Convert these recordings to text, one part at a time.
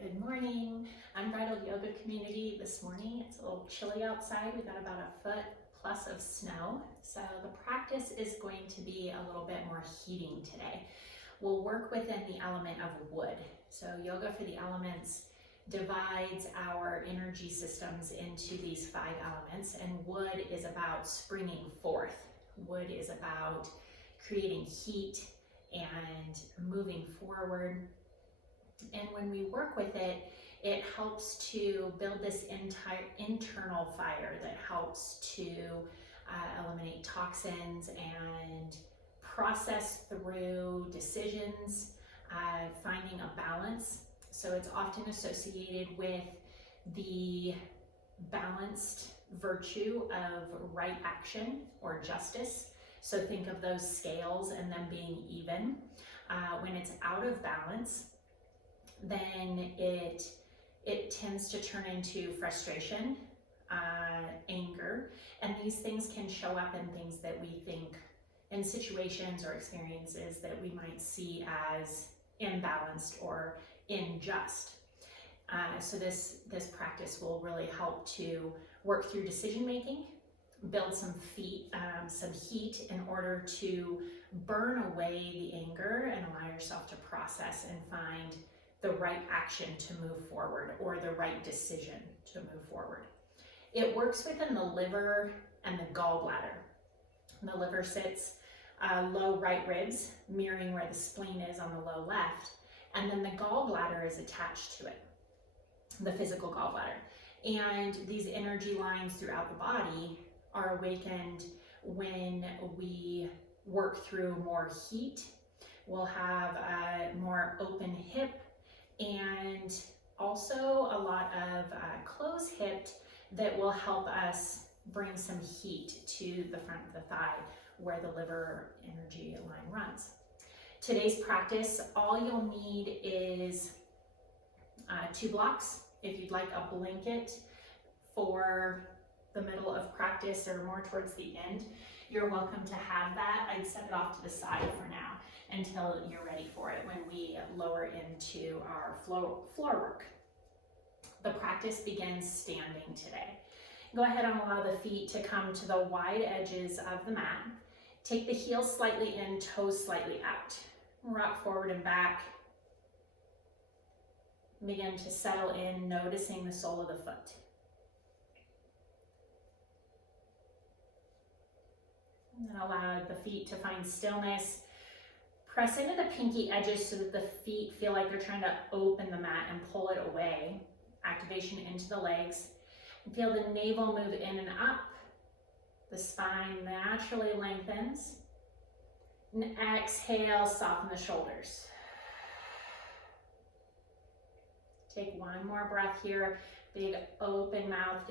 Good morning, Unbridled Yoga community. This morning it's a little chilly outside. We've got about a foot plus of snow. So the practice is going to be a little bit more heating today. We'll work within the element of wood. So Yoga for the Elements divides our energy systems into these 5 elements, and wood is about springing forth. Wood is about creating heat and moving forward. And when we work with it, it helps to build this entire internal fire that helps to eliminate toxins and process through decisions, finding a balance. So it's often associated with the balanced virtue of right action or justice. So think of those scales and them being even. When it's out of balance, then it tends to turn into frustration, anger, and these things can show up in things that we think, in situations or experiences that we might see as imbalanced or unjust. So this practice will really help to work through decision making, build some heat in order to burn away the anger and allow yourself to process and find the right action to move forward or the right decision to move forward. It works within the liver and the gallbladder. The liver sits low right ribs, mirroring where the spleen is on the low left, and then the gallbladder is attached to it, the physical gallbladder. And these energy lines throughout the body are awakened when we work through more heat. We'll have a more open hip, and also a lot of close-hipped that will help us bring some heat to the front of the thigh where the liver energy line runs. Today's practice, all you'll need is 2 blocks. If you'd like a blanket for the middle of practice or more towards the end, you're welcome to have that. I'd set it off to the side for now until you're ready for it when we lower into our floor work. The practice begins standing today. Go ahead and allow the feet to come to the wide edges of the mat. Take the heels slightly in, toes slightly out. Rock forward and back. Begin to settle in, noticing the sole of the foot. And then allow the feet to find stillness. Press into the pinky edges so that the feet feel like they're trying to open the mat and pull it away. Activation into the legs. And feel the navel move in and up. The spine naturally lengthens. And exhale, soften the shoulders. Take one more breath here. Big open mouth.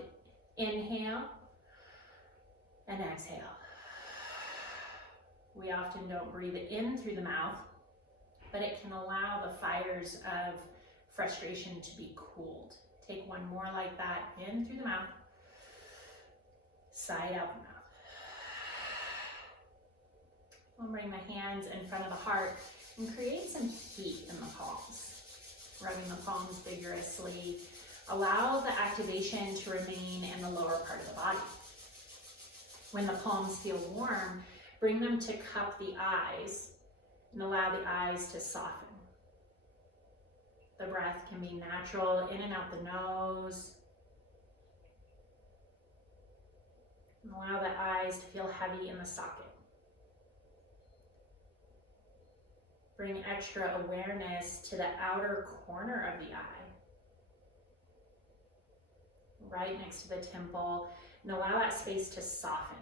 Inhale and exhale. We often don't breathe in through the mouth, but it can allow the fires of frustration to be cooled. Take one more like that, in through the mouth, side out the mouth. I'll bring my hands in front of the heart and create some heat in the palms. Rubbing the palms vigorously. Allow the activation to remain in the lower part of the body. When the palms feel warm, bring them to cup the eyes and allow the eyes to soften. The breath can be natural, in and out the nose. And allow the eyes to feel heavy in the socket. Bring extra awareness to the outer corner of the eye, right next to the temple, and allow that space to soften.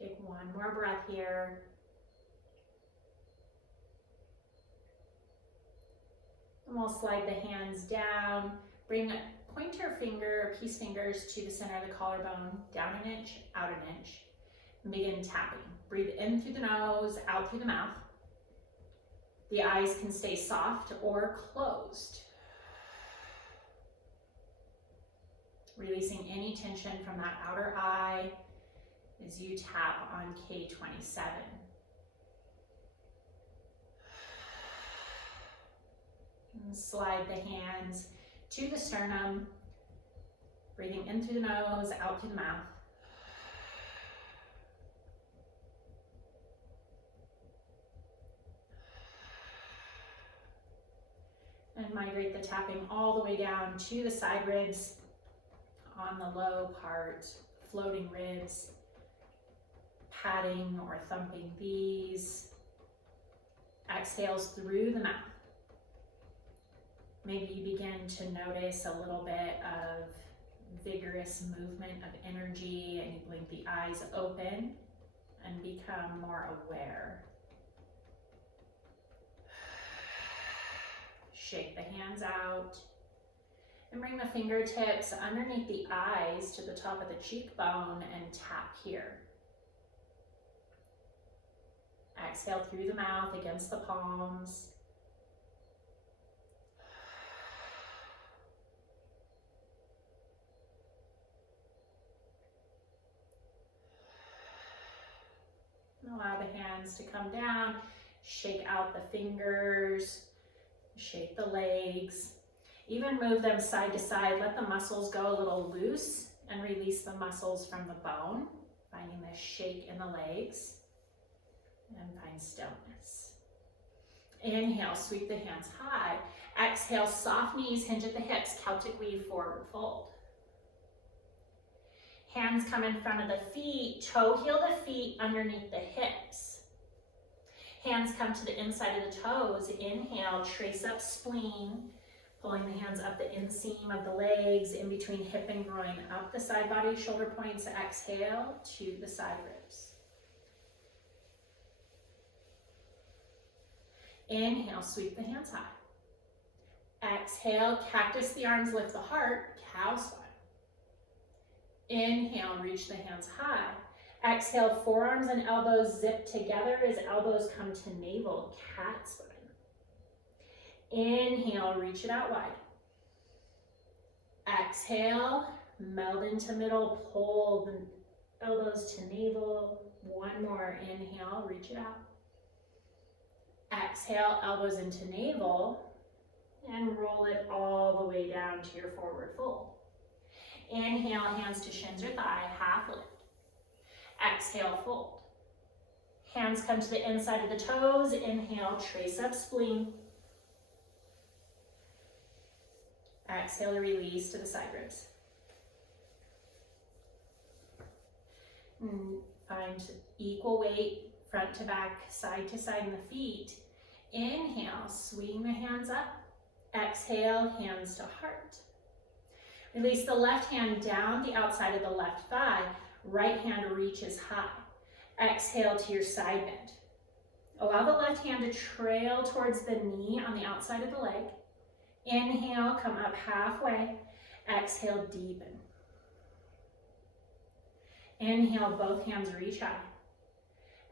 Take one more breath here. And we'll slide the hands down. Bring pointer finger, peace fingers to the center of the collarbone, down an inch, out an inch. And begin tapping. Breathe in through the nose, out through the mouth. The eyes can stay soft or closed. Releasing any tension from that outer eye as you tap on K27. And slide the hands to the sternum, breathing in through the nose, out through the mouth. And migrate the tapping all the way down to the side ribs on the low part, floating ribs, patting or thumping these. Exhales through the mouth. Maybe you begin to notice a little bit of vigorous movement of energy, and you blink the eyes open and become more aware. Shake the hands out and bring the fingertips underneath the eyes to the top of the cheekbone and tap here. Exhale through the mouth against the palms. Allow the hands to come down, shake out the fingers, shake the legs, even move them side to side. Let the muscles go a little loose and release the muscles from the bone, finding the shake in the legs, and find stillness. Inhale, sweep the hands high. Exhale, soft knees, hinge at the hips, Celtic weave, forward fold. Hands come in front of the feet, toe heel the feet underneath the hips. Hands come to the inside of the toes. Inhale, trace up spleen, pulling the hands up the inseam of the legs, in between hip and groin, up the side body, shoulder points. Exhale to the side ribs. Inhale, sweep the hands high. Exhale, cactus the arms, lift the heart, cow spine. Inhale, reach the hands high. Exhale, forearms and elbows zip together as elbows come to navel, cat spine. Inhale, reach it out wide. Exhale, meld into middle, pull the elbows to navel. One more, inhale, reach it out. Exhale, elbows into navel, and roll it all the way down to your forward fold. Inhale, hands to shins or thigh, half lift. Exhale, fold. Hands come to the inside of the toes. Inhale, trace up spleen. Exhale, release to the side ribs. Find equal weight, front to back, side to side in the feet. Inhale, swing the hands up. Exhale, hands to heart. Release the left hand down the outside of the left thigh. Right hand reaches high. Exhale to your side bend. Allow the left hand to trail towards the knee on the outside of the leg. Inhale, come up halfway. Exhale, deepen. Inhale, both hands reach high.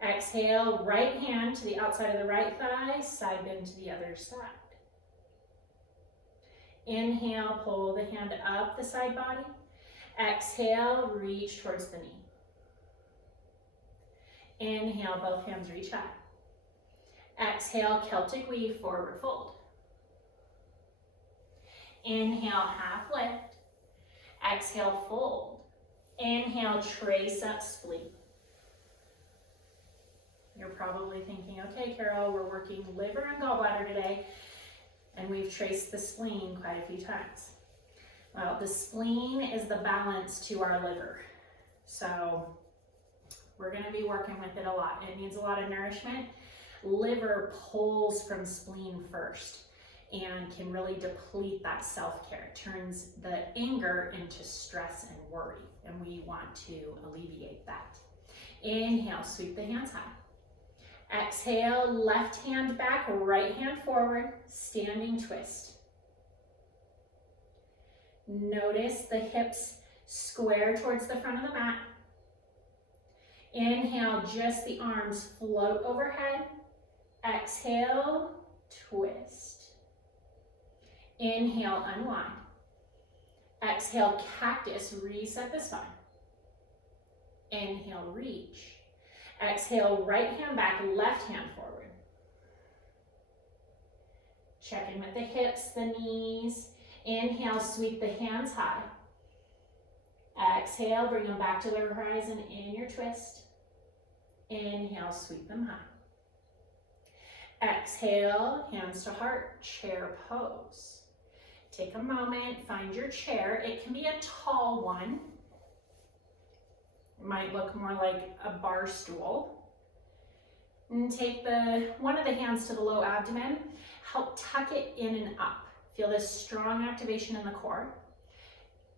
Exhale, right hand to the outside of the right thigh, side bend to the other side. Inhale, pull the hand up the side body. Exhale, reach towards the knee. Inhale, both hands reach high. Exhale, Celtic weave, forward fold. Inhale, half lift. Exhale, fold. Inhale, trace up spleen. You're probably thinking, okay, Carol, we're working liver and gallbladder today, and we've traced the spleen quite a few times. Well, the spleen is the balance to our liver. So we're gonna be working with it a lot. It needs a lot of nourishment. Liver pulls from spleen first and can really deplete that self-care. It turns the anger into stress and worry, and we want to alleviate that. Inhale, sweep the hands high. Exhale, left hand back, right hand forward, standing twist. Notice the hips square towards the front of the mat. Inhale, just the arms float overhead. Exhale, twist. Inhale, unwind. Exhale, cactus, reset the spine. Inhale, reach. Exhale, right hand back, left hand forward. Check in with the hips, the knees. Inhale, sweep the hands high. Exhale, bring them back to the horizon in your twist. Inhale, sweep them high. Exhale, hands to heart, chair pose. Take a moment, find your chair. It can be a tall one. It might look more like a bar stool. And take one of the hands to the low abdomen. Help tuck it in and up. Feel this strong activation in the core.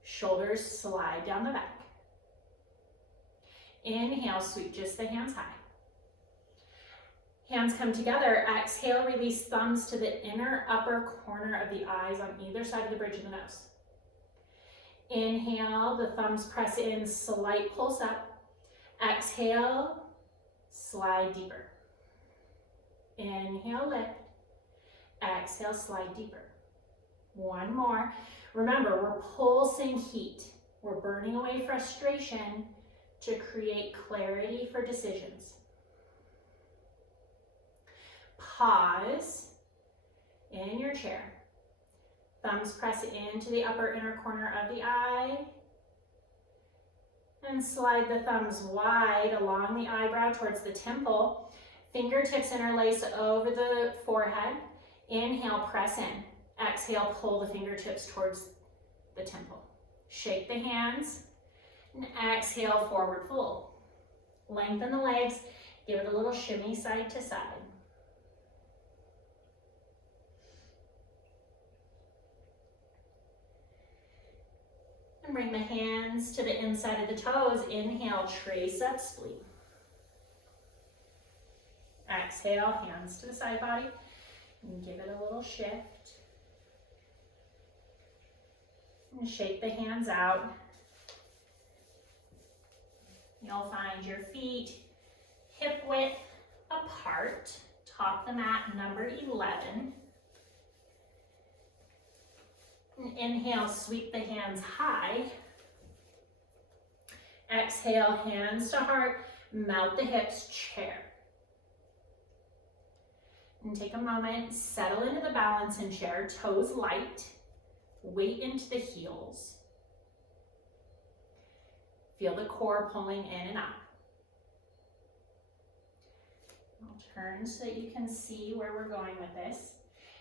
Shoulders slide down the back. Inhale, sweep just the hands high. Hands come together. Exhale, release thumbs to the inner upper corner of the eyes on either side of the bridge of the nose. Inhale, the thumbs press in, slight pulse up. Exhale, slide deeper. Inhale, lift. Exhale, slide deeper. One more. Remember, we're pulsing heat. We're burning away frustration to create clarity for decisions. Pause in your chair. Thumbs press into the upper inner corner of the eye. And slide the thumbs wide along the eyebrow towards the temple. Fingertips interlace over the forehead. Inhale, press in. Exhale, pull the fingertips towards the temple. Shake the hands. And exhale, forward fold. Lengthen the legs. Give it a little shimmy side to side. And bring the hands to the inside of the toes. Inhale, trace up, spleen. Exhale, hands to the side body. And give it a little shift. And shake the hands out. You'll find your feet hip width apart. Top the mat, number 11. And inhale, sweep the hands high. Exhale, hands to heart, melt the hips, chair. And take a moment, settle into the balance in chair, toes light, weight into the heels. Feel the core pulling in and up. I'll turn so that you can see where we're going with this.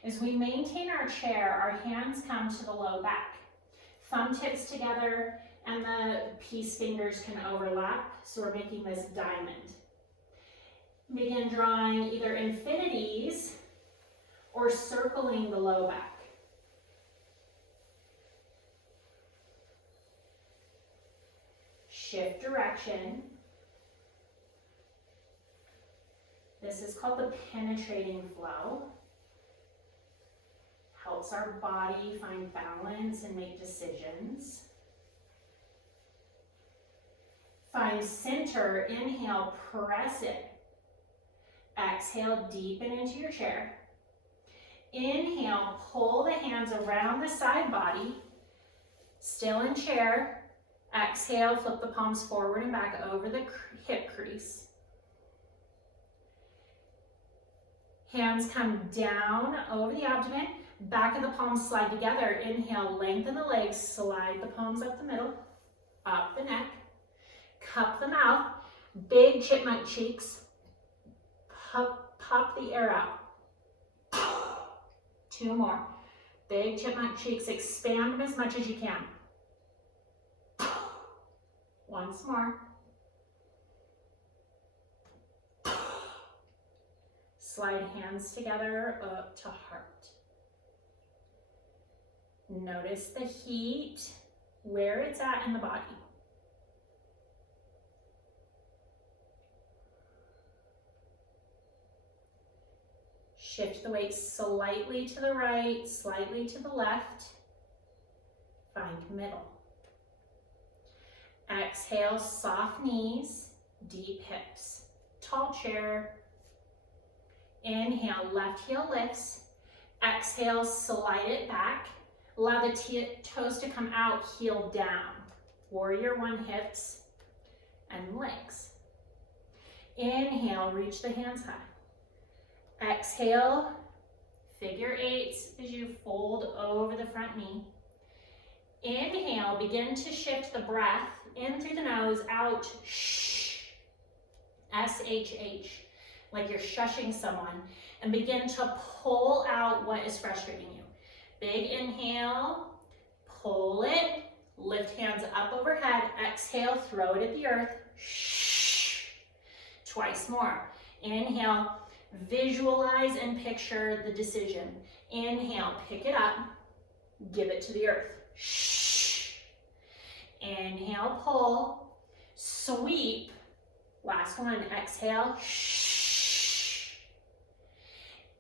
As we maintain our chair, our hands come to the low back. Thumb tips together and the peace fingers can overlap, so we're making this diamond. Begin drawing either infinities or circling the low back. Shift direction. This is called the penetrating flow. Helps our body find balance and make decisions. Find center, inhale, press it. Exhale, deepen into your chair. Inhale, pull the hands around the side body. Still in chair. Exhale, flip the palms forward and back over the hip crease. Hands come down over the abdomen. Back of the palms slide together. Inhale, lengthen the legs, slide the palms up the middle, up the neck. Cup the mouth, big chipmunk cheeks. Pop the air out. 2 more. Big chipmunk cheeks, expand them as much as you can. Once more. Slide hands together up to heart. Notice the heat, where it's at in the body. Shift the weight slightly to the right, slightly to the left. Find middle. Exhale, soft knees, deep hips. Tall chair. Inhale, left heel lifts. Exhale, slide it back. Allow the toes to come out, heel down. Warrior 1 hips. and legs. Inhale, reach the hands high. Exhale, figure eights as you fold over the front knee. Inhale, begin to shift the breath in through the nose, out, shh, S-H-H, like you're shushing someone, and begin to pull out what is frustrating you. Big inhale, pull it, lift hands up overhead, exhale, throw it at the earth, shh, twice more. Inhale, visualize and picture the decision. Inhale, pick it up, give it to the earth, shh. Inhale, pull, sweep, last one, exhale, shh.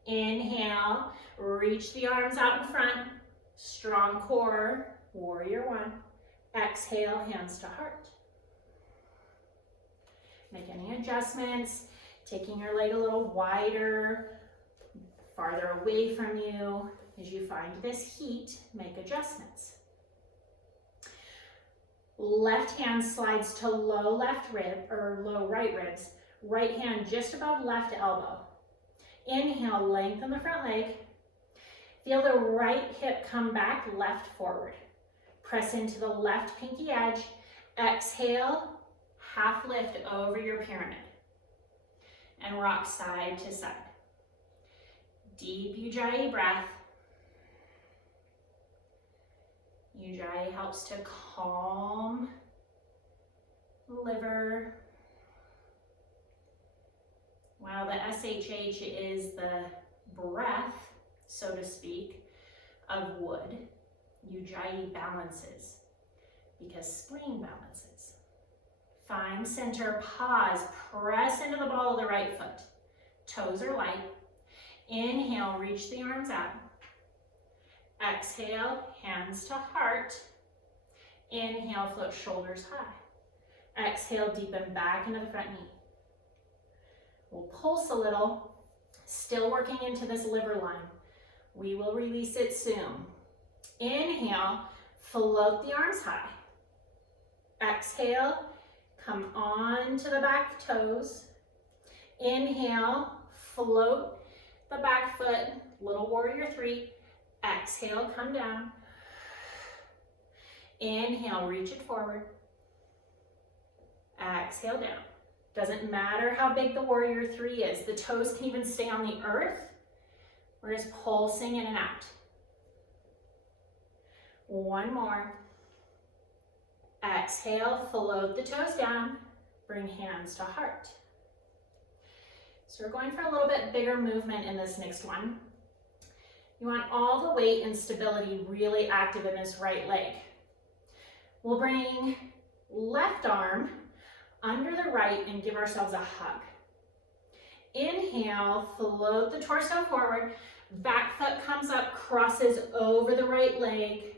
Inhale, reach the arms out in front, strong core, warrior one. Exhale, hands to heart. Make any adjustments, taking your leg a little wider, farther away from you. As you find this heat, make adjustments. Left hand slides to low left rib, or low right ribs. Right hand just above left elbow. Inhale, lengthen the front leg. Feel the right hip come back, left forward. Press into the left pinky edge. Exhale, half lift over your pyramid. And rock side to side. Deep Ujjayi breath. Ujjayi helps to calm the liver, while the SHH is the breath, so to speak, of wood. Ujjayi balances, because spleen balances. Find center, pause, press into the ball of the right foot. Toes are light. Inhale, reach the arms out. Exhale, hands to heart. Inhale, float shoulders high. Exhale, deepen back into the front knee. We'll pulse a little, still working into this liver line. We will release it soon. Inhale, float the arms high. Exhale, come on to the back toes. Inhale, float the back foot, little warrior three. Exhale, come down. Inhale, reach it forward. Exhale, down. Doesn't matter how big the warrior three is. The toes can even stay on the earth. We're just pulsing in and out. One more. Exhale, float the toes down. Bring hands to heart. So we're going for a little bit bigger movement in this next one. You want all the weight and stability really active in this right leg. We'll bring left arm under the right and give ourselves a hug. Inhale, float the torso forward. Back foot comes up, crosses over the right leg.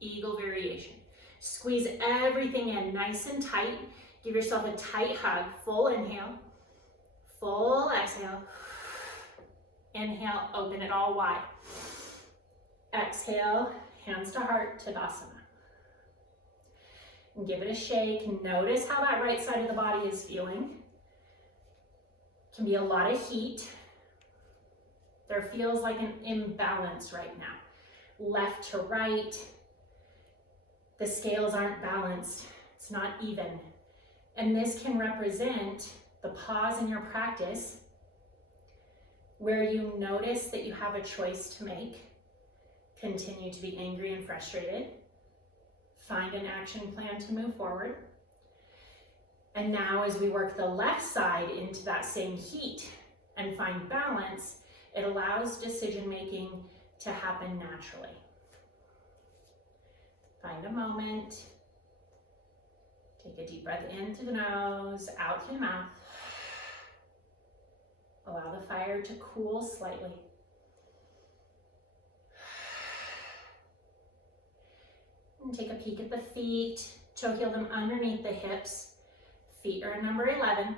Eagle variation. Squeeze everything in nice and tight. Give yourself a tight hug. Full inhale. Full exhale. Inhale, open it all wide. Exhale, hands to heart, Tadasana. And give it a shake. Notice how that right side of the body is feeling. Can be a lot of heat. There feels like an imbalance right now. Left to right, the scales aren't balanced. It's not even. And this can represent the pause in your practice where you notice that you have a choice to make. Continue to be angry and frustrated. Find an action plan to move forward. And now as we work the left side into that same heat and find balance, it allows decision making to happen naturally. Find a moment. Take a deep breath in through the nose, out through the mouth. Allow the fire to cool slightly. And take a peek at the feet. Toe heel them underneath the hips. Feet are at number 11.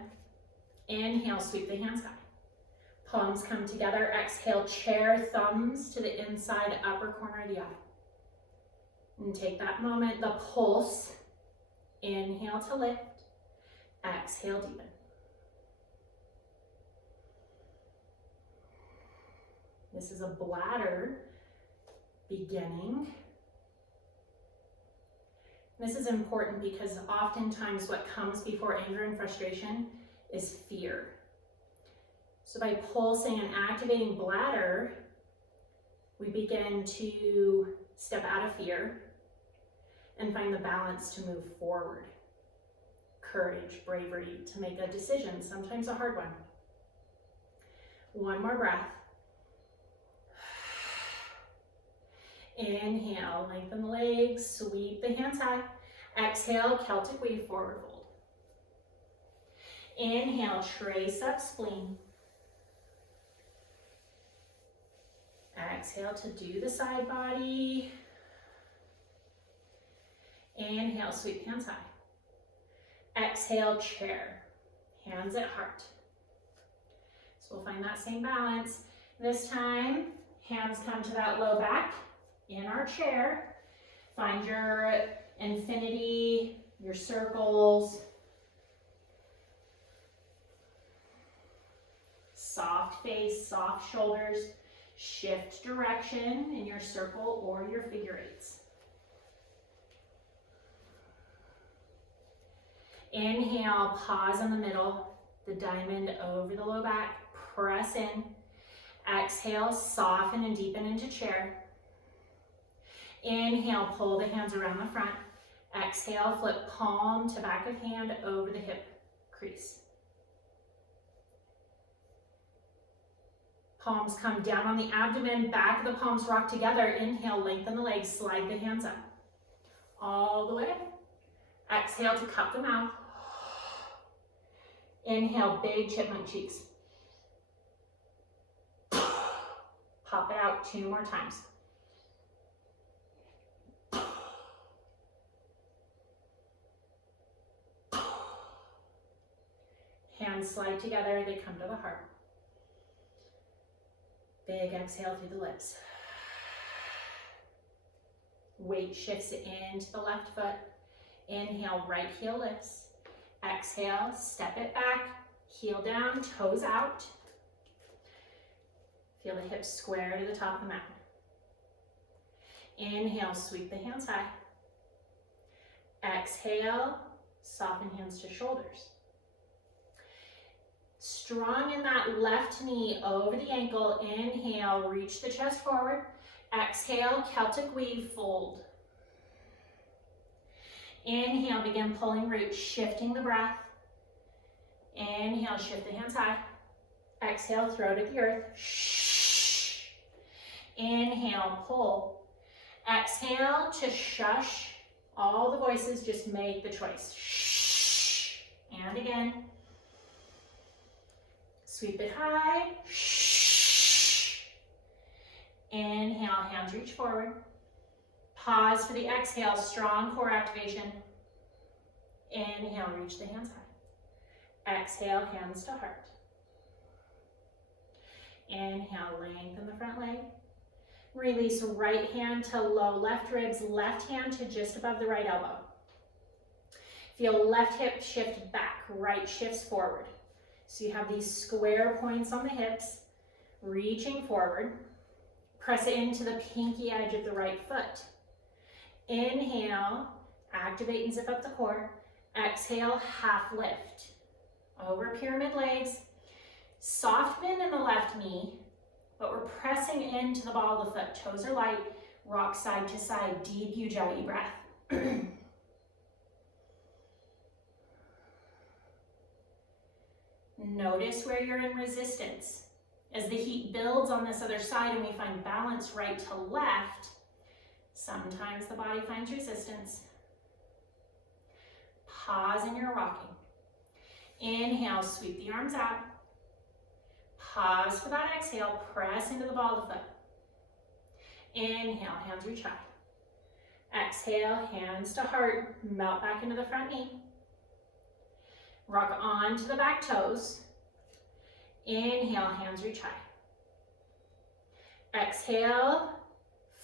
Inhale, sweep the hands high. Palms come together. Exhale, chair thumbs to the inside upper corner of the eye. And take that moment, the pulse. Inhale to lift. Exhale, deepen. This is a bladder beginning. This is important because oftentimes what comes before anger and frustration is fear. So by pulsing and activating bladder, we begin to step out of fear and find the balance to move forward. Courage, bravery to make a decision, sometimes a hard one. One more breath. Inhale, lengthen the legs, sweep the hands high. Exhale, Celtic wave, forward fold. Inhale, trace up spleen. Exhale to do the side body. Inhale, sweep hands high. Exhale, chair, hands at heart. So we'll find that same balance. This time, hands come to that low back in our chair. Find your infinity, your circles. Soft face, soft shoulders. Shift direction in your circle or your figure eights. Inhale, pause in the middle, the diamond over the low back, press in. Exhale, soften and deepen into chair. Inhale, pull the hands around the front. Exhale, flip palm to back of hand over the hip crease. Palms come down on the abdomen, back of the palms rock together. Inhale, lengthen the legs, slide the hands up. All the way. Exhale to cup the mouth. Inhale, big chipmunk cheeks. Pop it out 2 more times. Hands slide together, they come to the heart. Big exhale through the lips. Weight shifts into the left foot. Inhale, right heel lifts. Exhale, step it back, heel down, toes out. Feel the hips square to the top of the mat. Inhale, sweep the hands high. Exhale, soften hands to shoulders. Strong in that left knee over the ankle. Inhale, reach the chest forward. Exhale, Celtic wave, fold. Inhale, begin pulling roots, shifting the breath. Inhale, shift the hands high. Exhale, throw to the earth. Shh. Inhale, pull. Exhale to shush all the voices, just make the choice. Shh. And again. Sweep it high. Shh. Inhale, hands reach forward. Pause for the exhale, strong core activation. Inhale, reach the hands high. Exhale, hands to heart. Inhale, lengthen the front leg. Release right hand to low left ribs, left hand to just above the right elbow. Feel left hip shift back, right shifts forward. So you have these square points on the hips, reaching forward. Press it into the pinky edge of the right foot. Inhale, activate and zip up the core. Exhale, half lift. Over pyramid legs. Soft bend in the left knee, but we're pressing into the ball of the foot. Toes are light, rock side to side, deep ujjayi breath. Notice where you're in resistance. As the heat builds on this other side and we find balance right to left, sometimes the body finds resistance. Pause in your rocking. Inhale, sweep the arms out. Pause for that exhale, press into the ball of the foot. Inhale, hands reach high. Exhale, hands to heart, melt back into the front knee. Rock onto the back toes. Inhale, hands reach high. Exhale,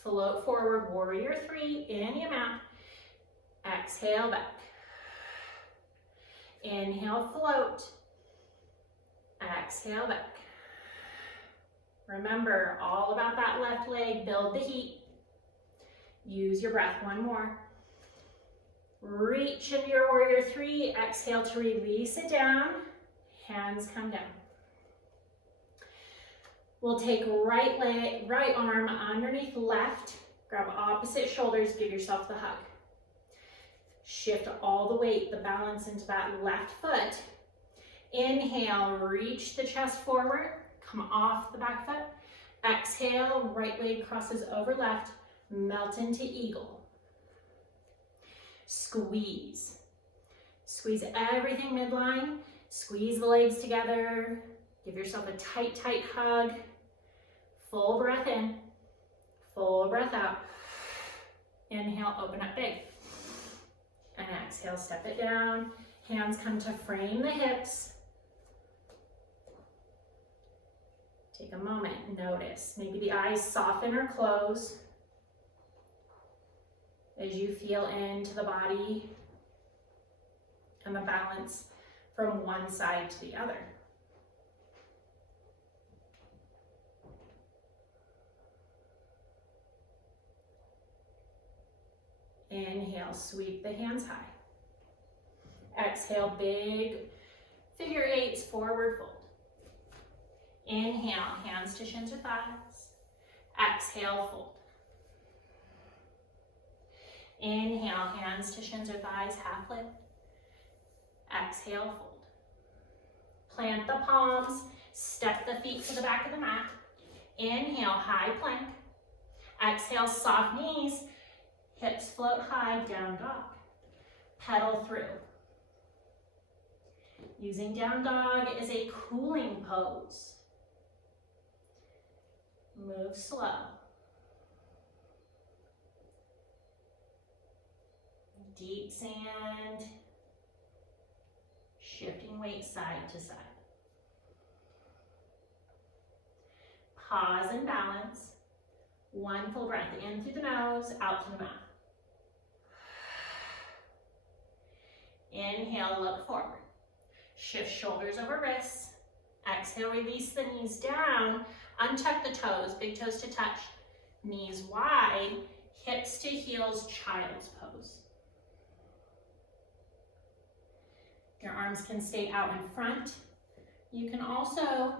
float forward, warrior 3, any amount. Exhale, back. Inhale, float. Exhale, back. Remember, all about that left leg. Build the heat. Use your breath. One more. Reach into your warrior three. Exhale to release it down. Hands come down. We'll take right arm underneath left. Grab opposite shoulders. Give yourself the hug. Shift all the weight, the balance into that left foot. Inhale, reach the chest forward. Come off the back foot. Exhale, right leg crosses over left. Melt into eagle. Squeeze. Squeeze everything midline. Squeeze the legs together. Give yourself a tight, tight hug. Full breath in. Full breath out. Inhale, open up big. And exhale, step it down. Hands come to frame the hips. Take a moment, notice. Maybe the eyes soften or close as you feel into the body and the balance from one side to the other. Inhale, sweep the hands high. Exhale, big figure eights, forward fold. Inhale, hands to shins or thighs. Exhale, fold. Inhale, hands to shins or thighs, half lift. Exhale, fold. Plant the palms, step the feet to the back of the mat. Inhale, high plank. Exhale, soft knees. Hips float high, down dog. Pedal through. Using down dog is a cooling pose. Move slow. Deep sand. Shifting weight side to side. Pause and balance. One full breath in through the nose, out to the mouth. Inhale, look forward. Shift shoulders over wrists. Exhale, release the knees down. Untuck the toes, big toes to touch. Knees wide, hips to heels, child's pose. Your arms can stay out in front. You can also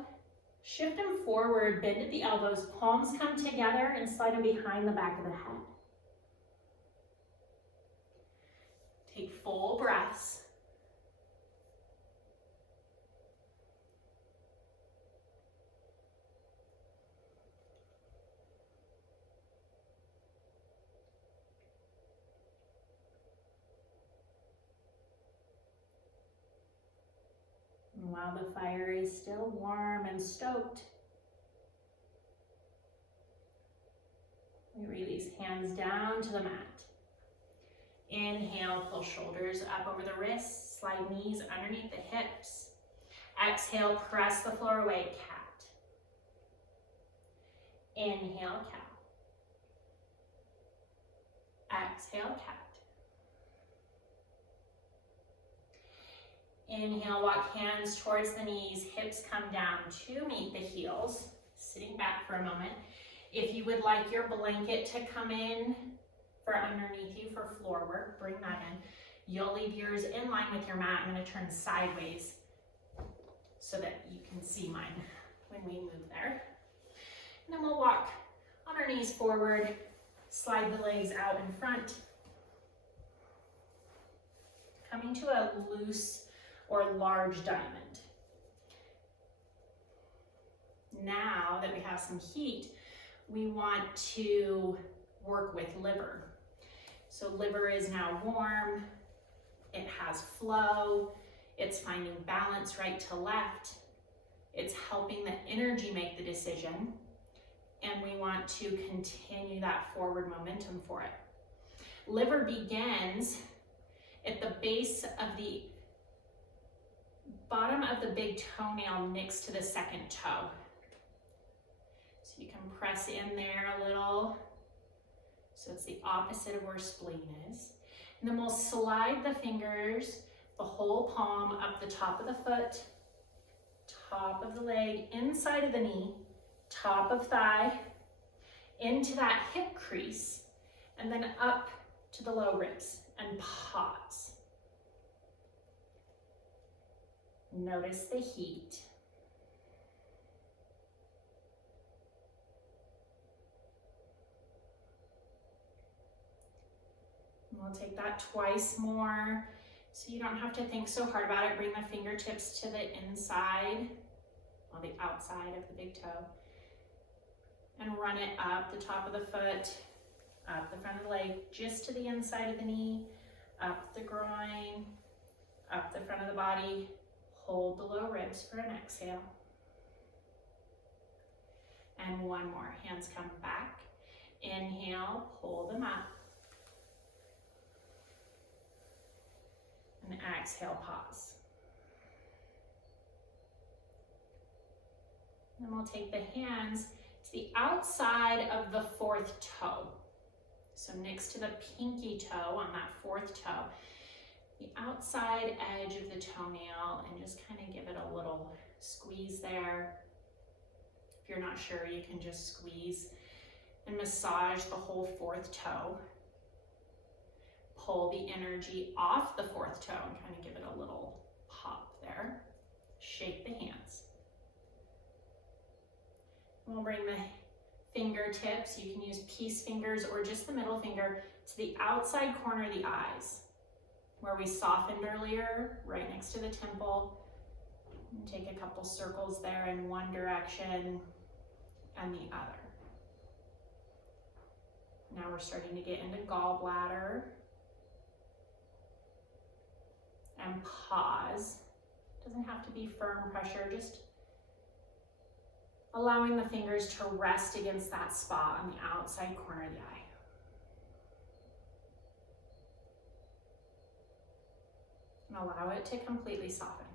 shift them forward, bend at the elbows, palms come together and slide them behind the back of the head. Take full breaths. And while the fire is still warm and stoked, we release hands down to the mat. Inhale, pull shoulders up over the wrists, slide knees underneath the hips. Exhale, press the floor away, cat. Inhale, cow. Exhale, cat. Inhale, walk hands towards the knees, hips come down to meet the heels, sitting back for a moment. If you would like your blanket to come in for underneath you for floor work, bring that in. You'll leave yours in line with your mat. I'm going to turn sideways so that you can see mine when we move there. And then we'll walk on our knees forward, slide the legs out in front, coming to a loose or large diamond. Now that we have some heat, we want to work with liver. So liver is now warm, it has flow, it's finding balance right to left, it's helping the energy make the decision, and we want to continue that forward momentum for it. Liver begins at the base of the bottom of the big toenail next to the second toe. So you can press in there a little. So it's the opposite of where spleen is. And then we'll slide the fingers the whole palm up the top of the foot, top of the leg, inside of the knee, top of thigh, into that hip crease, and then up to the low ribs, and pause. Notice the heat. And we'll take that twice more, so you don't have to think so hard about it. Bring the fingertips to the inside, well, the outside of the big toe, and run it up the top of the foot, up the front of the leg, just to the inside of the knee, up the groin, up the front of the body. Hold the low ribs for an exhale. And one more. Hands come back. Inhale, pull them up. And exhale, pause. Then we'll take the hands to the outside of the fourth toe. So next to the pinky toe on that fourth toe, the outside edge of the toenail, and just kind of give it a little squeeze there. If you're not sure, you can just squeeze and massage the whole fourth toe. Pull the energy off the fourth toe and kind of give it a little pop there. Shake the hands. We'll bring the fingertips, you can use peace fingers or just the middle finger, to the outside corner of the eyes, where we softened earlier, right next to the temple. And take a couple circles there in one direction and the other. Now we're starting to get into gallbladder. And pause. Doesn't have to be firm pressure, just allowing the fingers to rest against that spot on the outside corner of the eye. And allow it to completely soften.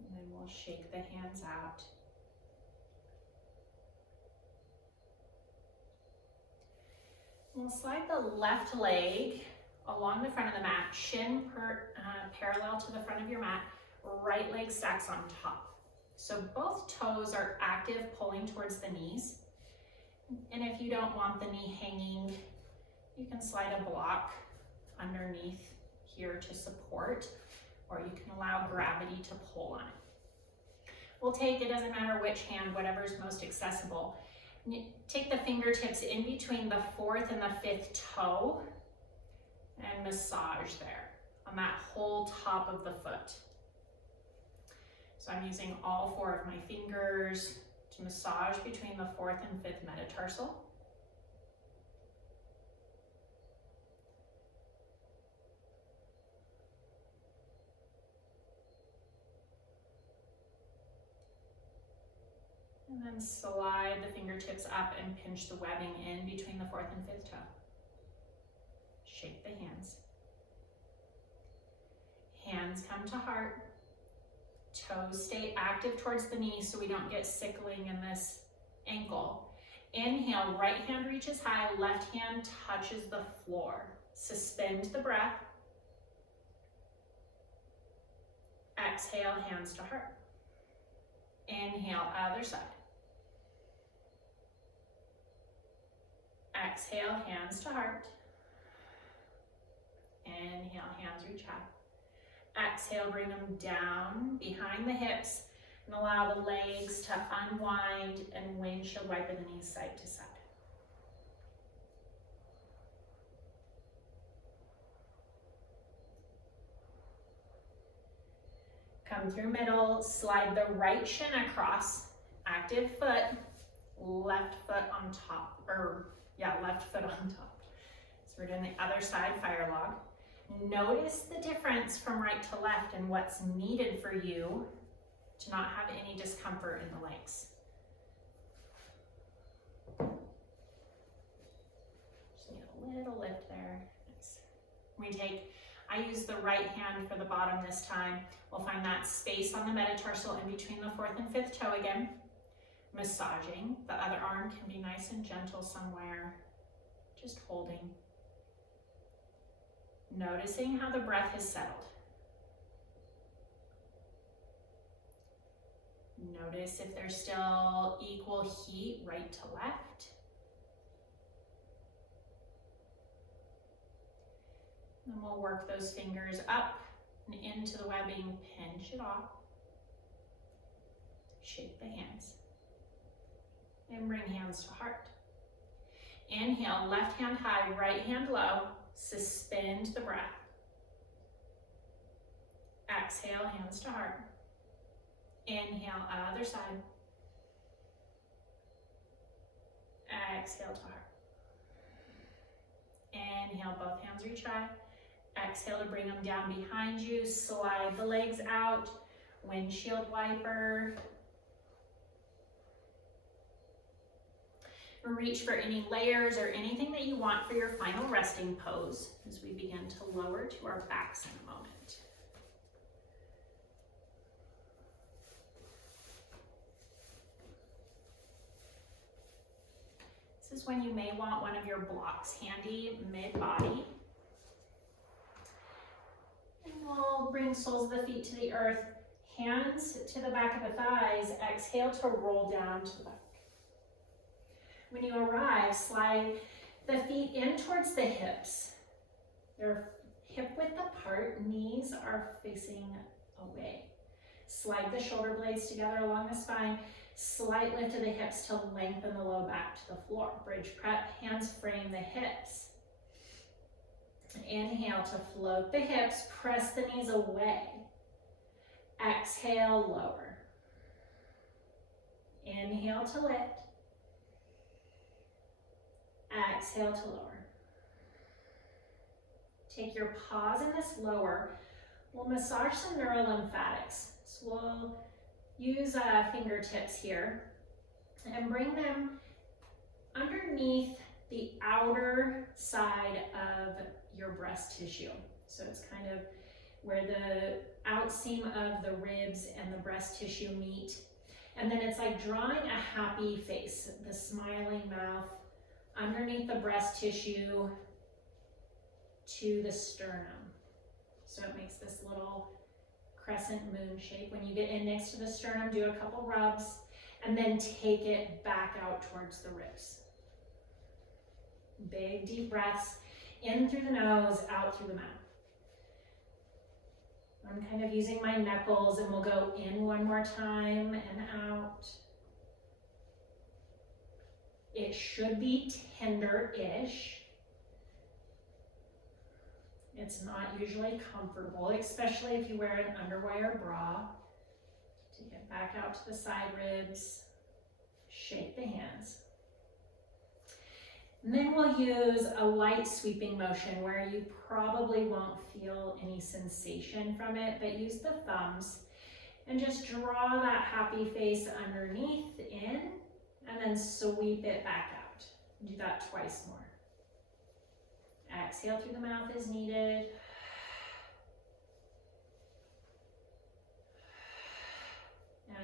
And then we'll shake the hands out. We'll slide the left leg along the front of the mat, shin parallel to the front of your mat, right leg stacks on top. So both toes are active, pulling towards the knees. And if you don't want the knee hanging, you can slide a block underneath here to support, or you can allow gravity to pull on it. We'll take, it doesn't matter which hand, whatever's most accessible. Take the fingertips in between the fourth and the fifth toe and massage there on that whole top of the foot. So I'm using all four of my fingers to massage between the fourth and fifth metatarsal. And then slide the fingertips up and pinch the webbing in between the fourth and fifth toe. Shake the hands. Hands come to heart. Toes stay active towards the knee so we don't get sickling in this ankle. Inhale, right hand reaches high, left hand touches the floor. Suspend the breath. Exhale, hands to heart. Inhale, other side. Exhale, hands to heart. Inhale, hands reach high. Exhale, bring them down behind the hips and allow the legs to unwind and windshield wiper the knees side to side. Come through middle, slide the right shin across, active foot, left foot on top, left foot on top. So we're doing the other side, fire log. Notice the difference from right to left and what's needed for you to not have any discomfort in the legs. Just need a little lift there. Nice. I use the right hand for the bottom this time. We'll find that space on the metatarsal in between the fourth and fifth toe again. massaging. The other arm can be nice and gentle somewhere, just holding. Noticing how the breath has settled. Notice if there's still equal heat right to left. And we'll work those fingers up and into the webbing, pinch it off. Shake the hands. And bring hands to heart. Inhale, left hand high, right hand low. Suspend the breath. Exhale, hands to heart. Inhale, other side. Exhale to heart. Inhale, both hands reach high. Exhale to bring them down behind you. Slide the legs out. Windshield wiper. Reach for any layers or anything that you want for your final resting pose as we begin to lower to our backs in a moment. This is when you may want one of your blocks handy mid-body. And we'll bring soles of the feet to the earth, hands to the back of the thighs. Exhale to roll down to the back. When you arrive, slide the feet in towards the hips. They're hip width apart, knees are facing away. Slide the shoulder blades together along the spine. Slight lift of the hips to lengthen the low back to the floor. Bridge prep, hands frame the hips. Inhale to float the hips, press the knees away. Exhale, lower. Inhale to lift. Exhale to lower. Take your pause in this lower. We'll massage some neurolymphatics. So we'll use fingertips here and bring them underneath the outer side of your breast tissue. So it's kind of where the outseam of the ribs and the breast tissue meet. And then it's like drawing a happy face, the smiling mouth, underneath the breast tissue to the sternum. So it makes this little crescent moon shape. When you get in next to the sternum, do a couple rubs and then take it back out towards the ribs. Big deep breaths in through the nose, out through the mouth. I'm kind of using my knuckles, and we'll go in one more time and out. It should be tender-ish. It's not usually comfortable, especially if you wear an underwire bra. Take it back out to the side ribs. Shake the hands. And then we'll use a light sweeping motion where you probably won't feel any sensation from it, but use the thumbs and just draw that happy face underneath in, and then sweep it back out. Do that twice more. Exhale through the mouth as needed.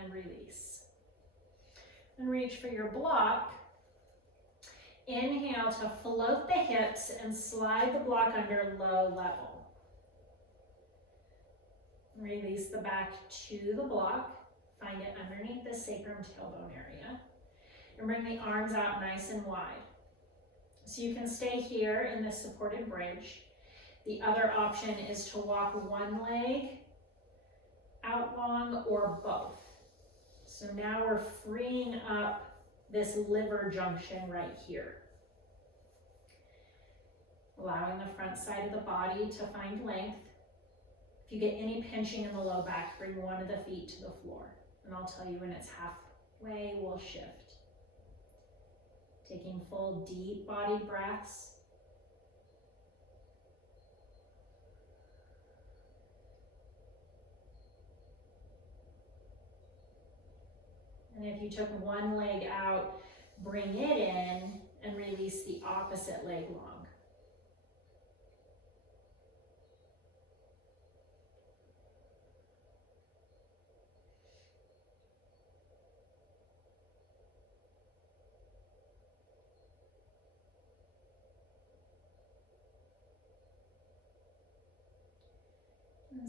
And release. And reach for your block. Inhale to float the hips and slide the block under low level. Release the back to the block. Find it underneath the sacrum tailbone area. And bring the arms out nice and wide. So you can stay here in this supported bridge. The other option is to walk one leg out long or both. So now we're freeing up this liver junction right here. Allowing the front side of the body to find length. If you get any pinching in the low back, bring one of the feet to the floor. And I'll tell you when it's halfway, we'll shift. Taking full deep body breaths. And if you took one leg out, bring it in and release the opposite leg long.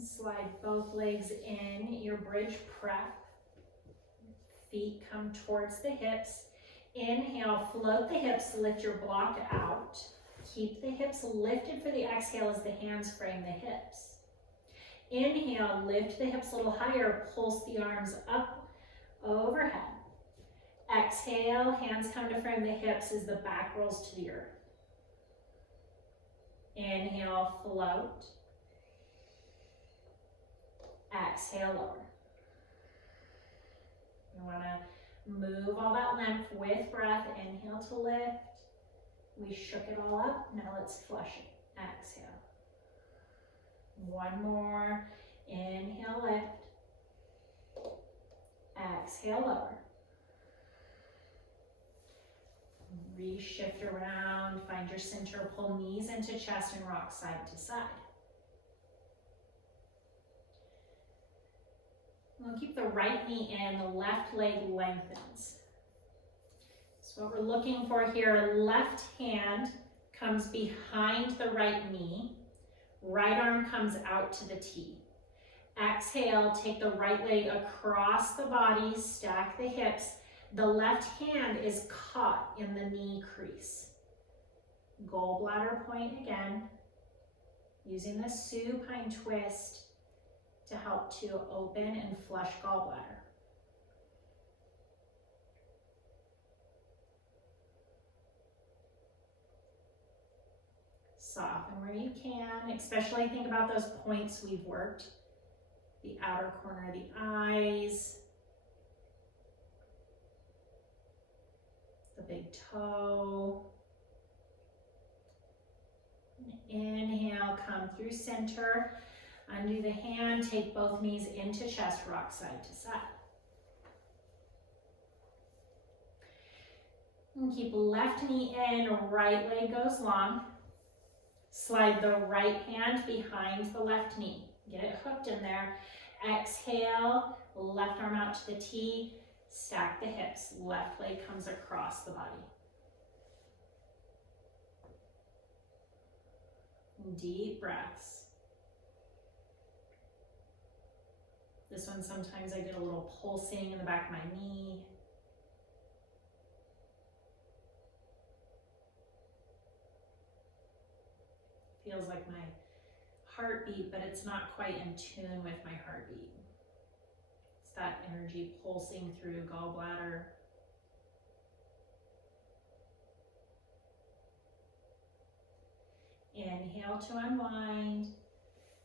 Slide both legs in, your bridge prep. Feet come towards the hips. Inhale, float the hips, lift your block out. Keep the hips lifted for the exhale as the hands frame the hips. Inhale, lift the hips a little higher, pulse the arms up overhead. Exhale, hands come to frame the hips as the back rolls to the earth. Inhale, float. Exhale, lower. You want to move all that lymph with breath. Inhale to lift. We shook it all up. Now let's flush it. Exhale. One more. Inhale, lift. Exhale, lower. Reshift around. Find your center. Pull knees into chest and rock side to side. We'll keep the right knee in, the left leg lengthens. So what we're looking for here, left hand comes behind the right knee, right arm comes out to the T. Exhale, take the right leg across the body, stack the hips. The left hand is caught in the knee crease. Gallbladder point again, using the supine twist to help to open and flush gallbladder. Soften where you can, especially think about those points we've worked. The outer corner of the eyes, the big toe. Inhale, come through center. Undo the hand, take both knees into chest, rock side to side. And keep left knee in, right leg goes long. Slide the right hand behind the left knee. Get it hooked in there. Exhale, left arm out to the T. Stack the hips. Left leg comes across the body. Deep breaths. This one, sometimes I get a little pulsing in the back of my knee. Feels like my heartbeat, but it's not quite in tune with my heartbeat. It's that energy pulsing through gallbladder. Inhale to unwind.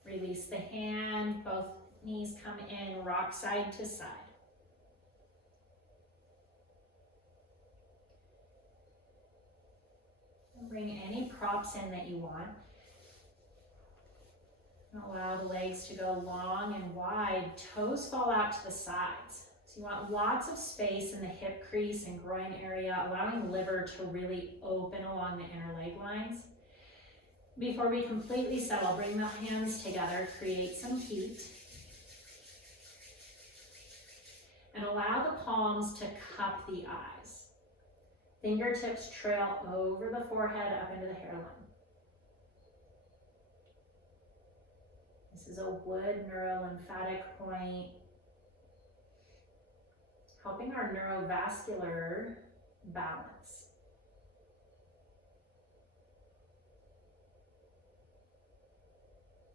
Release the hand, both knees come in, rock side to side. And bring any props in that you want. Allow the legs to go long and wide. Toes fall out to the sides. So you want lots of space in the hip crease and groin area, allowing liver to really open along the inner leg lines. Before we completely settle, bring the hands together, create some heat. And allow the palms to cup the eyes. Fingertips trail over the forehead up into the hairline. This is a wood neurolymphatic point, helping our neurovascular balance.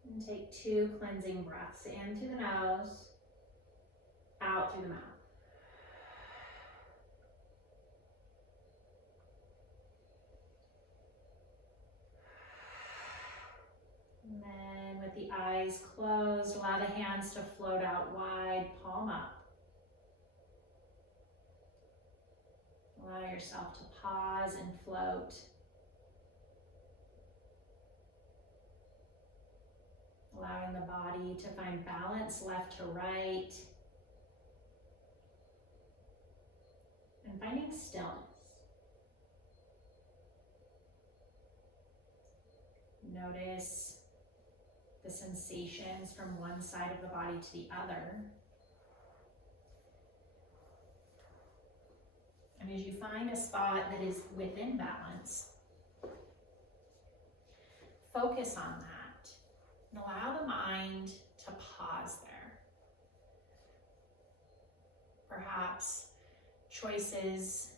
And take 2 cleansing breaths in through the nose, out through the mouth. And then with the eyes closed, allow the hands to float out wide, palm up. Allow yourself to pause and float. Allowing the body to find balance left to right. And finding stillness. Notice the sensations from one side of the body to the other. And as you find a spot that is within balance, focus on that and allow the mind to pause there. Perhaps choices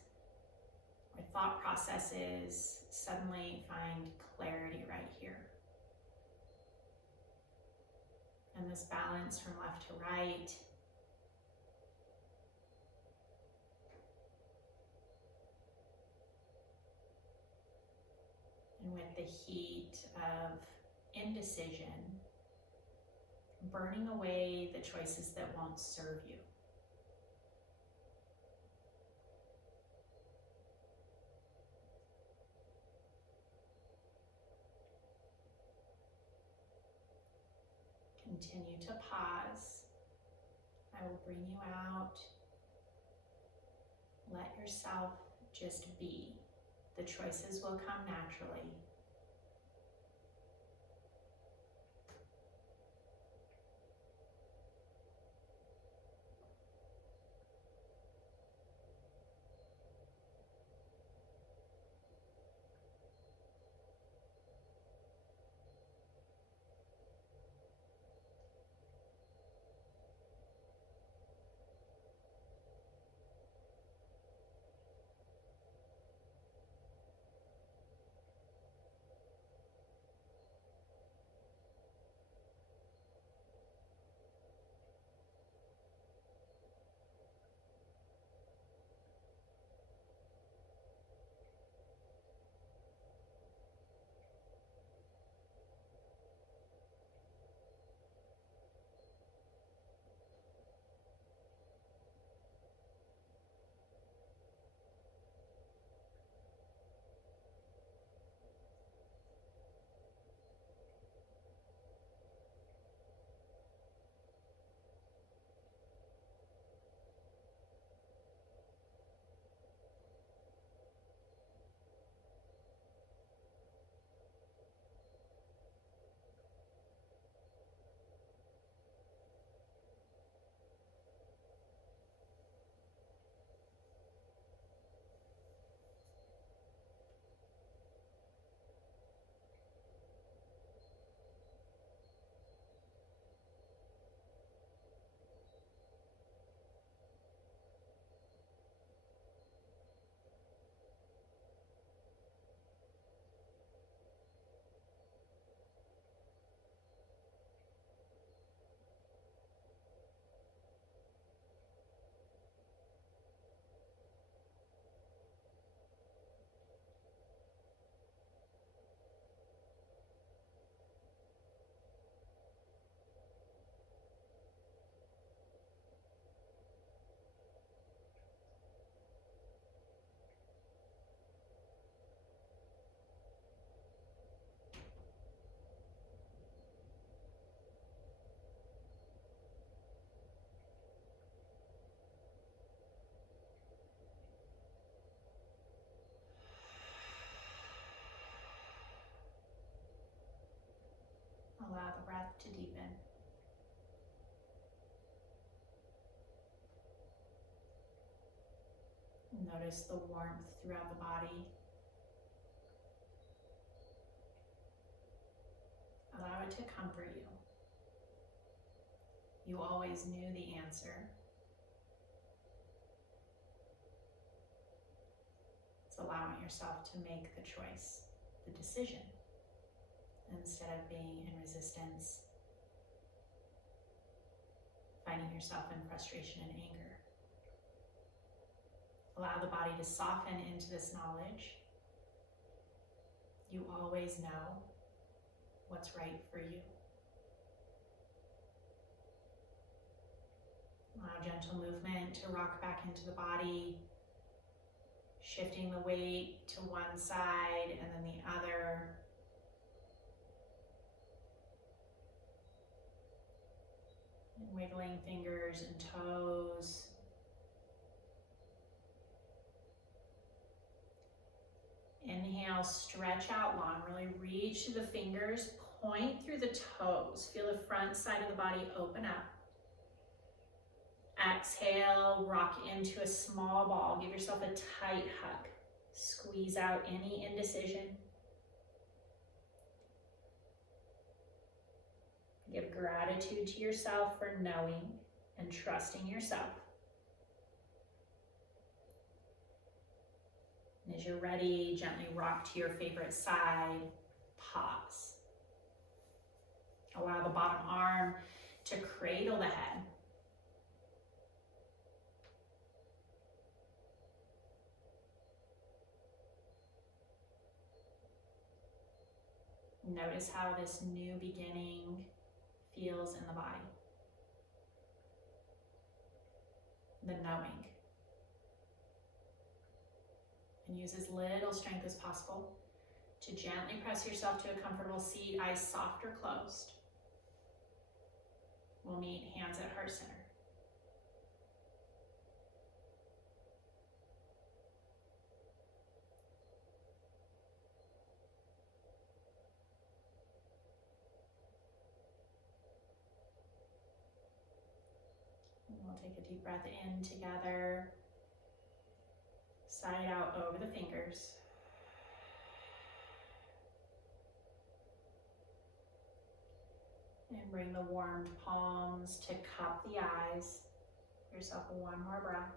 or thought processes suddenly find clarity right here. And this balance from left to right and with the heat of indecision, burning away the choices that won't serve you. Continue to pause. I will bring you out. Let yourself just be. The choices will come naturally. Allow the breath to deepen. Notice the warmth throughout the body. Allow it to comfort you. You always knew the answer. It's allowing yourself to make the choice, the decision, instead of being in resistance, finding yourself in frustration and anger. Allow the body to soften into this knowledge. You always know what's right for you. Allow gentle movement to rock back into the body, shifting the weight to one side and then the other. And wiggling fingers and toes. Inhale, stretch out long, really reach the fingers, point through the toes. Feel the front side of the body open up. Exhale, rock into a small ball. Give yourself a tight hug. Squeeze out any indecision. Give gratitude to yourself for knowing and trusting yourself. And as you're ready, gently rock to your favorite side, pause. Allow the bottom arm to cradle the head. Notice how this new beginning feels in the body. The knowing. And use as little strength as possible to gently press yourself to a comfortable seat, eyes soft or closed. We'll meet hands at heart center. And we'll take a deep breath in together. Sigh out over the fingers. And bring the warmed palms to cup the eyes. Give yourself one more breath.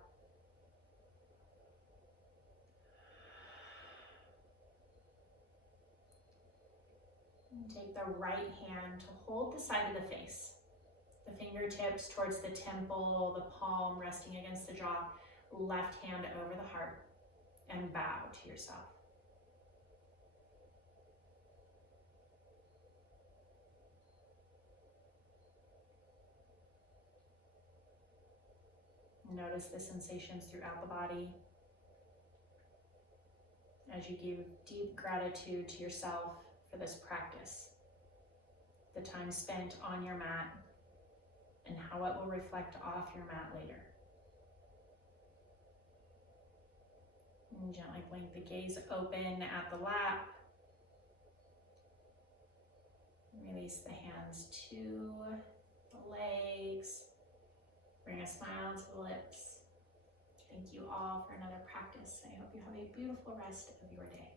And take the right hand to hold the side of the face. The fingertips towards the temple, the palm resting against the jaw. Left hand over the heart. And bow to yourself. Notice the sensations throughout the body as you give deep gratitude to yourself for this practice, the time spent on your mat, and how it will reflect off your mat later. And gently blink the gaze open at the lap. Release the hands to the legs. Bring a smile to the lips. Thank you all for another practice. I hope you have a beautiful rest of your day.